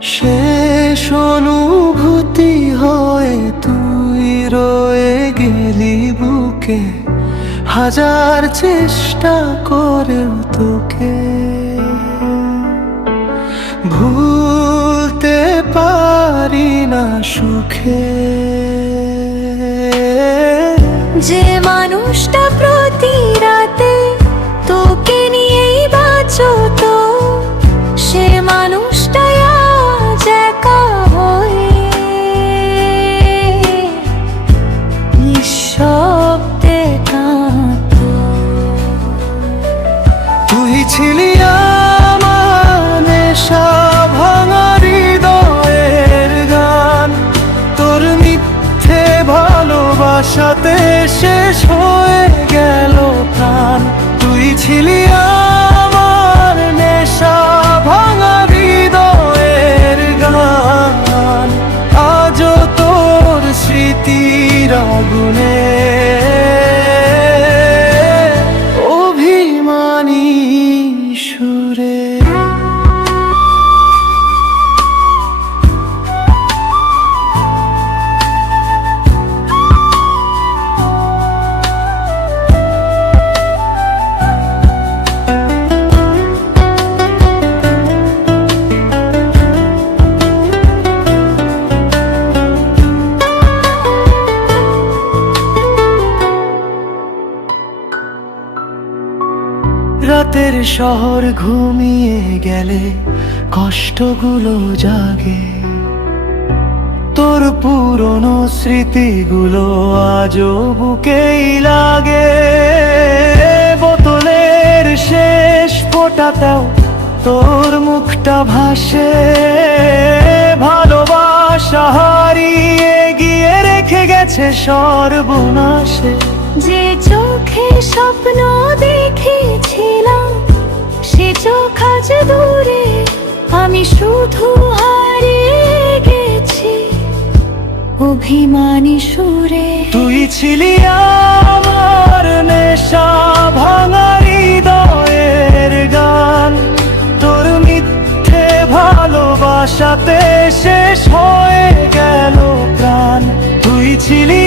শেষ অনুভূতি হয় তুই রয়ে গেলি বুকে, হাজার চেষ্টা করেও তোকে ভুলতে পারি না সুখে। যে মানুষটা প্রতি রাতে তোকে নিয়েই বাঁচতো, সে মানুষটাই আজ একা হয়ে নিঃশব্দে কাঁদতো। তুই ছিলি আমার নেশা ভাঙা হৃদয়ের গান, তোর মিথ্যে ভালোবাসাতে শেষ হয়ে গেল প্রাণ। তুই ছিলি আমার নেশা ভাঙা হৃদয়ের গান, আজও তোর স্মৃতির আগুনে অভিমানী সুরে। রাতের শহর ঘুমিয়ে গেলে কষ্টগুলো জাগে, তোর পুরনো স্মৃতিগুলো আজও বুকেই লাগে। বোতলের শেষ ফোঁটাতেও তোর মুখটা ভাসে, ভালোবাসা হারিয়ে গিয়ে রেখে গেছে সর্বনাশে। যে চোখে স্বপ্ন দেখেছিলাম সে চোখ আজ দূরে, আমি শুধু হারিয়ে গেছি অভিমানী সুরে। তুই ছিলি আমার নেশা ভাঙা হৃদয়ের গান, তোর মিথ্যে ভালোবাসাতে শেষ হয়ে গেল প্রাণ। তুই ছিলি